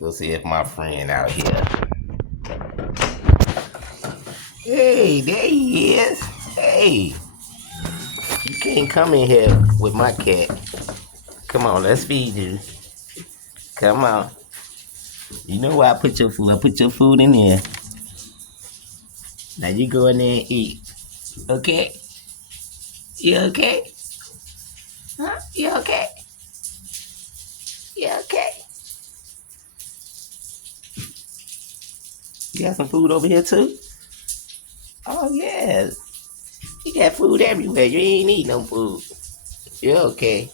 go see if my friend out here. Hey, there he is. Hey, you can't come in here with my cat. Come on, let's feed you. Come on. You know where I put your food. I put your food in there. Now you go in there and eat. Okay? You okay? Huh? You okay? You okay? You got some food over here too? Oh yeah. You got food everywhere. You ain't need no food. You okay?